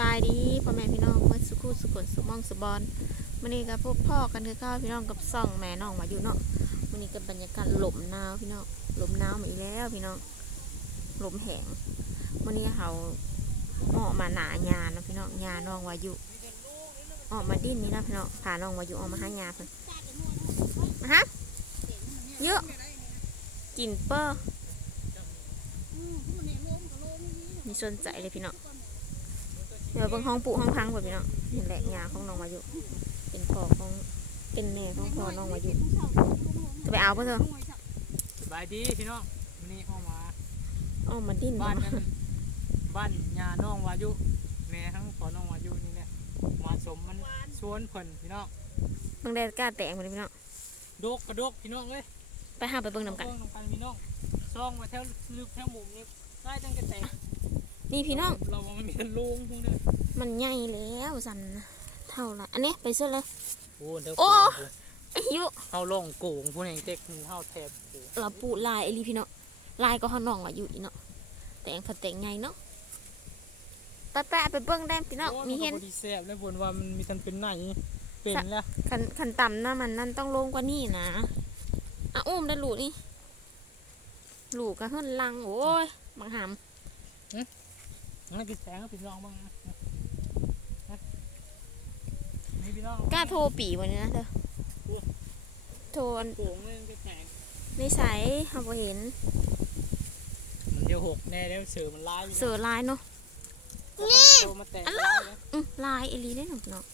บายดีพ่อแม่พี่น้องเมื่อสุขุสุขนสุมองสุบอลวันนี้ก็พบพ่อกันคือข้าวพี่น้องกับซ่องแม่น้องมาอยู่เนาะวันนี้ก็บรรยากาศลมหนาวพี่น้องลมหนาวมาอีกแล้วพี่น้องลมแห้งวันนี้เขาออกมาหนายาเนาะพี่น้องยาน้องวายุออกมาดิ้นนี่นะพี่น้องพาน้องวายุออกมาหายาเพิ่นมาฮะเยอะกินเปอร์มีสนใจเลยพี่น้องเดี๋ยวเบิ่งห้องปุห้องพังก่อนพี่น้องเห็นแหละยาของน้องมาอยู่ เป็นพ่อของเป็นแม่ของพ่อน้องมาอยู่จะไปเอาปะเถอะสบายดีพี่น้องวันนี้เข้ามาเอามาดิ้นบ้านเนาะนั้นบ้านยาน้องวายุแม่ทั้งพ่อน้องวายุนี่แหละมาสมมันสวนเพิ่นพี่น้องเบิ่งได้กล้าแตงหมดเลยพี่น้องดกกระดกพี่น้องเอ้ยไปหาไปเบิ่งนำกันเบิ่งำกันพี่น้องซองมาแถวลึกแถวมุมนี่ได้ตั้งแต่แต่ง นี่พี่น้อง เราว่ามันมีแต่โลุงพวกนี้มันใหญ่แล้วสันเท่าไหรอันนี้ไปซื้อเลย โอ้เดี๋ยวโอ้ อายุเข้าล่องโก่งพวกนี้เต็กเข้าแทบโอ้เราปูลายไอหลีพี่น้องลายก็เขาน้องมาอยู่อีเนาะแตงผัดแตงใหญ่เนาะไปแปะไปเบิ่งได้พี่น้องโอ้มีเห็นก็บ่ดีแซ่บแล้วบนว่ามันมีทันเป็นไหนเป็นแล้วคันคันต่ำนะมันนั่นต้องลงกว่านี่นะอะอุ้มได้ลูกนี่ลูกก็ขึ้นลังโอ้ยบางหาม นี่กินแสงกับพี่น้องบ้างนะนะนี่พี่น้องกล้าโทรปีวันนี้นะเธอโทรอันโก่งเลยมันก็แข็งในสายเขาบ่เห็นมันเดียวหกแน่แล้วเสือมันลายอยู่เสือลายเนาะ โตมาแตกอันลายนะอืมลายไอหลีได้หนองเนาะ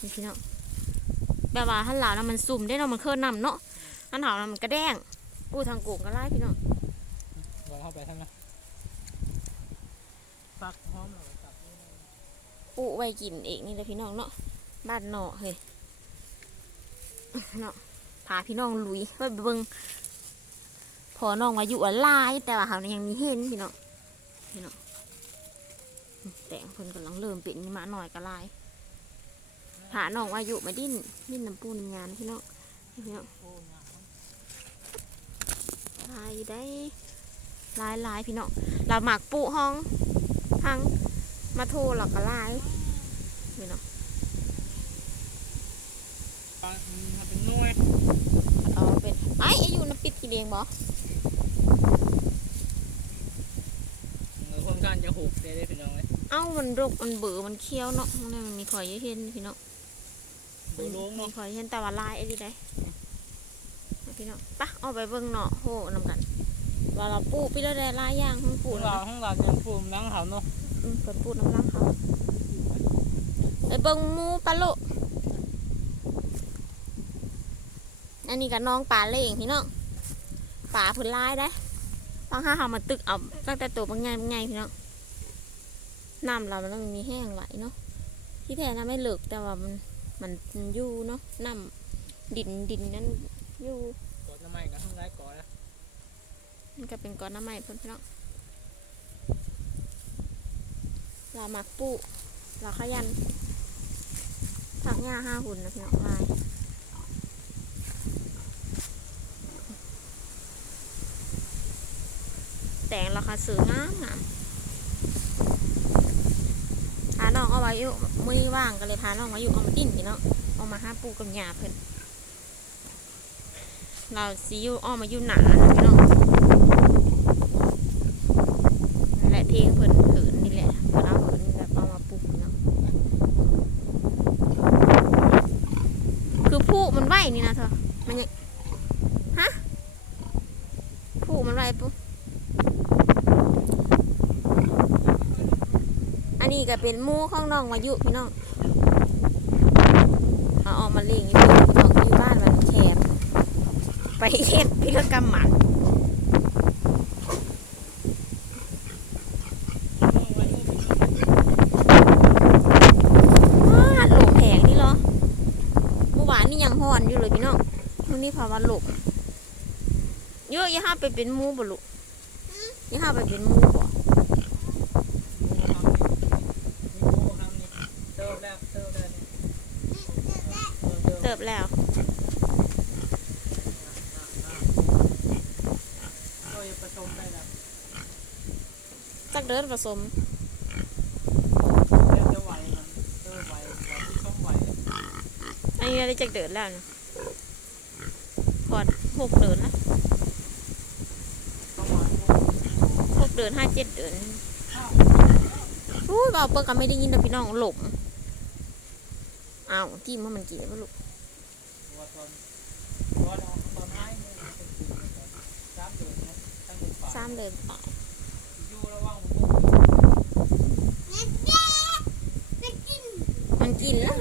นี่พี่เนาะแบบว่าหันหลาวนะมันสุ่มได้เนาะมันเคลื่อนนำเนาะหันหลาวนะมันกระแดงอู้ทางโกงก็ลายพี่เนาะวางเข้าไปทำไง ฟักหอมหน่อยครับอู้ไว้กินเองนี่เลยพี่น้องเนาะบ้านเนาะเฮ้ยเนาะพาพี่น้องลุยไปเบิ่งพอน้องวาอยู่อะลายแต่ว่าเขานี่ยังมีเห็นพี่น้องพี่น้องแต่งเพิ่นกำลังเริ่มเป็นนี่มาหน่อยก็ลายผาน้องอายุมาดิ้นดิ้นน้ำปูน้ำยานพี่น้องพี่น้องลายได้ลายลายพี่น้องเราหมักปูห้อง พังมาโทรหลอกก็ลายพี่น้องมันเป็นหน่วยเอาเป็นไอ้อายุน้ำปิดกี่เดียงบ่เออคนการจะหกได้ได้พี่น้องเลยเอ้ามันรกมันเบื่อมันเคี้ยวเนาะมันมันมีคอยเห็นพี่น้องโบโลงมีเนาะคอยเห็นแต่ว่าลายไอ้ดีได้เอาพี่น้องปะเอาไปเบิ่งเนาะโหนำกันว่าเราปูไปแล้วได้ลายอย่างของปูห้องแล้เราวห้องเรายังฟูมล้างเขาเนาะอืม เปิดปูน้ำลังเขาไปเบิ่งหมูปลาโลกอันนี้กับน้องปลาเล่งพี่น้องปลาพื้นลายได้บางห้าเขามาตึกเอาตั้งแต่ตัวบางไงบางไงพี่น้องน้ำเรามันต้องมีแห้งไหลเนาะที่แท้น้ำไม่เหลือกแต่ว่ามันมันมันอยู่เนาะน้ำดินดินนั้นอยู่กดน้ำมันกับห้องไรก่อนนะมันก็เป็นก้อนน้ำใหม่เพิ่นพี่น้อง เราหมักปูเราขยันผักหญ้าห้าหุ่นนะพี่น้องลายแต่งราคาซื้องามงามพาน้องเอาไว้อยู่มือว่างก็เลยพาน้องมาอยู่เอามาดิ้นพี่น้องเอามาห้าปูกับหญ้าเพิ่นเราซีอยู่อ้อมมาอยู่หนานะพี่น้องนั่นและเทงเพิ่นเขินนี่แหละเพิ่นเอาเขินนี่แหละเอามาปลูกพี่น้องคือผู้มันไหวนี่นะเธอมันยังฮะผู้มันไหวปุ๊ อั นี้ก็เป็นมู่ของน้องวายุพี่น้องเอาออกมาเลี้ยงอยู่น้องอยู่บ้านมันแคบไปเฮ็ดพิรกรรมหมันว้าหลงแผงนี่เหรอเมื่อวานนี่ยังหอนอยู่เลยพี่น้องวันนี้ภาวะหลงเยอะอย่าห้าไปเป็นมูบ่ลูกอย่าห้าไปเป็นมู บแล้วจักเดินผสมอันนี้ได้จักเดินแล้วนะขอดหกเดินนะหกเดินห้าเจ็ดเดินอู้เราเปิดกันไม่ได้ยินแต่พี่น้องหลบอ้าวที่มันมันกี่ไม่รู้ สามเดือนนะตั้งแต่ฝ่ายสามเดินตายอยู่ระหว่างมันกินแล้ว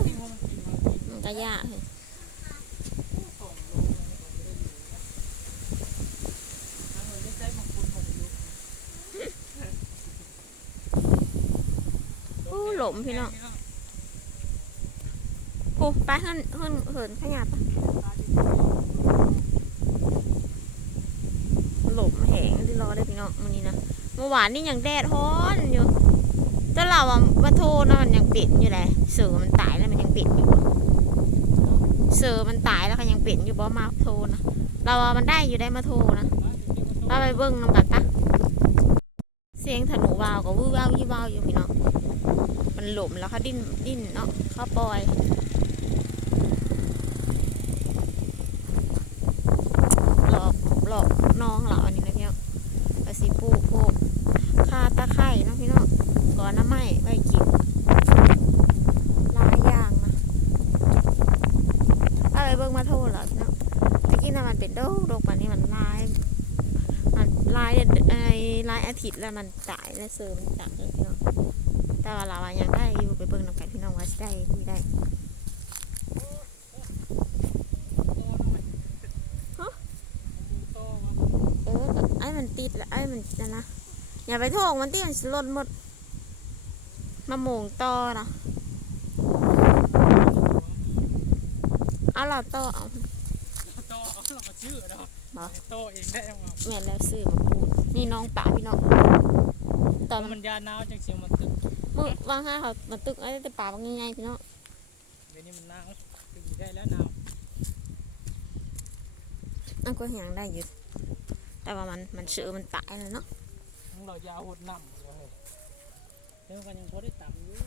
มันก็ยากเลยส่งโลมันก็ไม่ได้อยู่นะทั้งหมดไม่ใช่บางคนผมอยู่อู้หลมพี่น้อง โอ้ไปเฮิรนเฮิรนเหินขยับปะหลมแหงที่รอได้พี่น้องมันนี้นะเมื่อวานนี่ยังแดดฮ้อนอยู่แต่เราอะมาโทรนะมันยังปิดอยู่เลยเสือมันตายแล้วมันยังปิดอยู่เสือมันตายแล้วก็ยังปิดอยู่บ่มาโทรนะเราอะมันได้อยู่ได้มาโทรนะป้าไปเบิ้งน้ำกันปะเสียงถนูวาวกับวู้วาวยี่วาวอยู่พี่น้องมันหลมแล้วเขาดิ้นดิ้นเนาะเขาปล่อยหลอกหลอก น้องเราอันนี้นะพี่น้องไปสิปลูกพวกคาตะไคร่เนาะพี่น้องก่อนน้ำไม้ไว้กินหลายอย่างนะอะไรเบิ่งมาโทษเหรอพี่น้องตะกี้น่ะมันเป็นโรคโรคปันนี้มันลายมันลายไอ้ลายอาทิตย์แล้วมันตายแล้วเซอร์มันตายพี่น้องแต่ว่าเราอะยังได้อยู่ไปเบิ่งน้ำกันพี่น้องว่าได้ที่ได้ เออก็ไอ้มัน ติดแล้วไอ้มันนั่นนะอย่าไปโทษมันที่มันสิหล่นหมดมะม่วงต่อนะเอาเราต่อเอาโตเอาเราก็ชื่อเนาะบ่โตเองได้ยังไงแม่นแล้วซื้อมาปูดนี่น้องป่าพี่น้องตอนมัมันนยาหนาวจังเสียงมันตึกมือวางห้าเขามันตึกไอ้แต่ป่าบางง่ายๆพี่น้องเดี๋ยวนี้มันหนาวตึกได้แล้วหนาวอันก็ยังได้อยู่ แต่ว่ามันมันเสือมันตายแล้วเนาะของเรายาวหดน้ำเลยเดี๋ยวกันยังพอได้ต่ำอยู่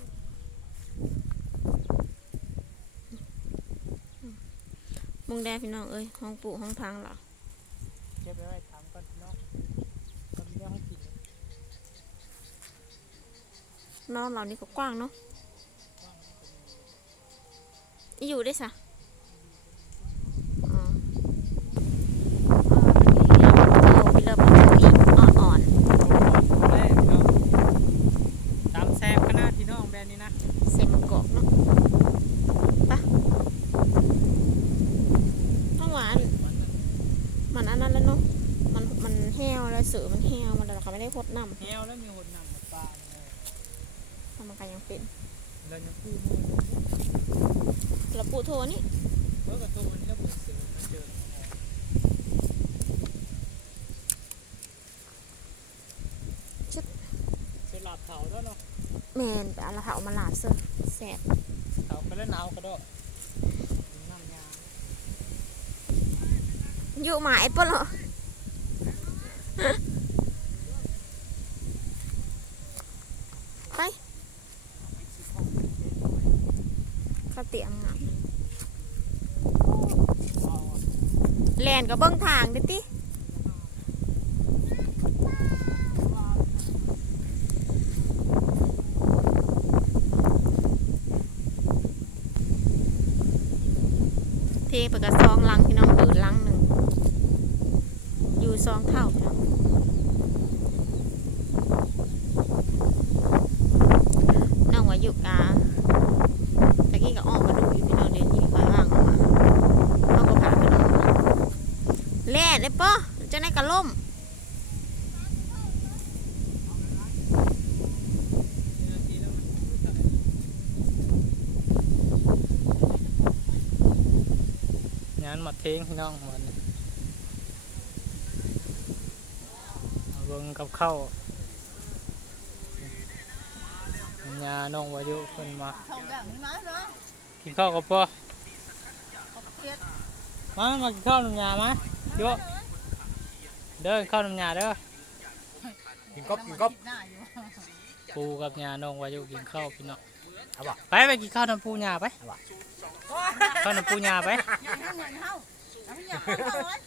มุงแดงพี่น้องเอ้ยห้องปู่ห้องทางเราเก็บไว้ไว้ทำก่อนพี่น้องก็มีเรื่องให้กินนอนเรานี่ก็กว้างเนาะอีอยู่ได้สะอ๋อเออมันมีเริ่มมันจะมีอ่อน แรกก็ตามแซมขนาดพี่น้องแบรนด์นี้นะ ๆเซมกรอกเนาะปะถ้าหวานมันอันนั้นแล้วเนาะมันมันแห้วแล้วเสือมันแห้วมันแล้วเขาไม่ได้พดน้ำแฮวแล้วมีหดน้ำหมดปลาเนี่ยทำมันก็ยังเป็นเรายังพูดมือแล้วปูโทนี่เมื่อกระตูนแล้วบุญเสือมาเจอชึบเสือหลับเถาด้วยเนาะแมนไปเอาละเถามาลาดเสือแสบเถาก็แล้วหนาวก็ด้วยน้ำยาอยู่หมาไอ้ปะเหรอ ไปข้าเตียงงามแลนกับเบิ้งทางดิติเทปกับซองลังพี่น้องเปิดลัง หนึ่งองเท่าพี่น้องน้องว่าอยู่กาตะกี้ก็ออกมาดูอยู่พี่น้องเดี๋ยวนี้คอยว่างออกมาเขาก็พานไปดูแล่ได้ปะจะได้กระล่มงานมาเทงพี่น้องมันเบิ่งกับข้าวญาน้องวายุเพิ่นมา không gần má đó กินข้าวกับพ่อ không biết มามากินข้าวน้ำยามาโยเด้อข้าวน้ำยาเด้อกินก๊อบกินก๊อบ thịt nào vậy ปูกับยาน้องวายุกินข้าวพี่น้อง à เอาบ่ไปไปกินข้าวน้ำปูยาไปข้าวน้ำปูยาไปเงินเงินเฮาเอาไม่อยากเข้าเลย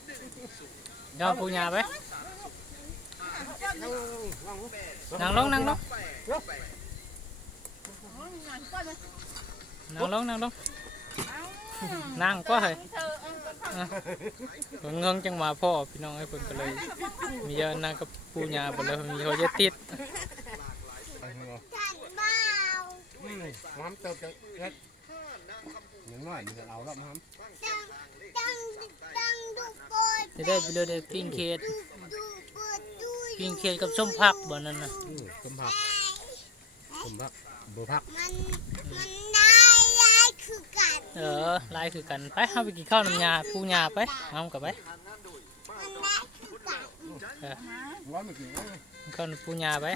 น้ำปูยาไป นั่งลงนั่งลงนั่งลงนั่งลงนั่งก็เฮ้ยเพิ่นเงิงจังหวะพ่อพี่น้องไอ้เพิ่นก็เลย มีเยอะนั่งกับปูยาไปเลยมีเขาจะติดอืมน้ำเติมจังเฮ็ดเหมือนว่ามันจะเอาแล้วมั้งจะได้ไปเลยได้ปิ้งเค้ก ปิ้งเค้กกับส้มผักบ่นั่นน่ะอืมสมผักสมผักบ่ผักมันมันได้ได้คือกันเออลายคือกันไปเฮาไปกินข้าวน้ำยาปูยาไปเอากลับไปมันได้คือกันร้อนไม่กินเลยกินข้าวน้ำปูยาไป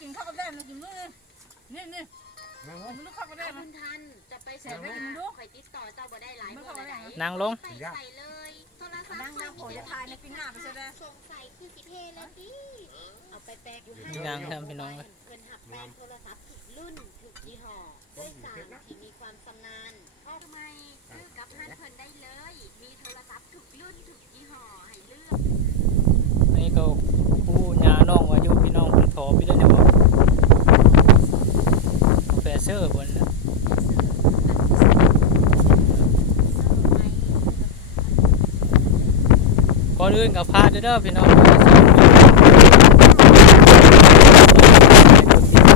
กินข้าวกับแดงกินมื้อนี่นี่นั่งลงมันลูกข้าวกับแดงคุณทันจะไปใส่ไม่กินดูข่อยติดต่อเจ้าบ่ได้หลายมื้อแล้วไหนนั่งลง ไปใส่เลยโทรศัพท์ นั่งหน้าโผล่จะทายในปีหน้าไปใช่ไหมสงสัยคือสิเทแล้วดิเอาไปแปลกอยู่ให้นั่งทำพี่น้องเลยเพิ่นหับแปลงโทรศัพท์ทุกรุ่นทุกยี่ห้อด้วยสารที่มีความชำนาญทำไมซื้อกับท่านเพิ่นได้เลย มีโทรศัพท์ทุกรุ่นทุกยี่ห้อให้เลือก อันนี้ก็ปูยาน้องวายุพี่น้องเพิ่นขอไปเลยเนี่ยบ่แฟเซอร์บนน่ะก่ อนอื่นกับพาเด้อเด้อพี่น้องติดตา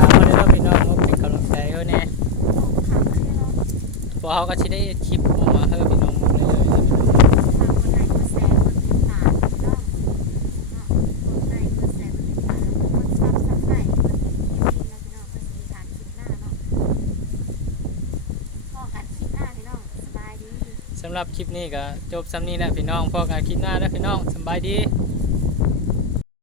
มมาเด้อพี่น้องมาเป็นกำลังใจให้แน่พวกเขาก็ชิได้คลิปออกมาเห้พี่น้องเรื่อยๆ สำห รับคลิปนี้ก็จบสำนี้แหละพี่น้องพอกันคลิปหน้าแล้วพี่น้องสบายดี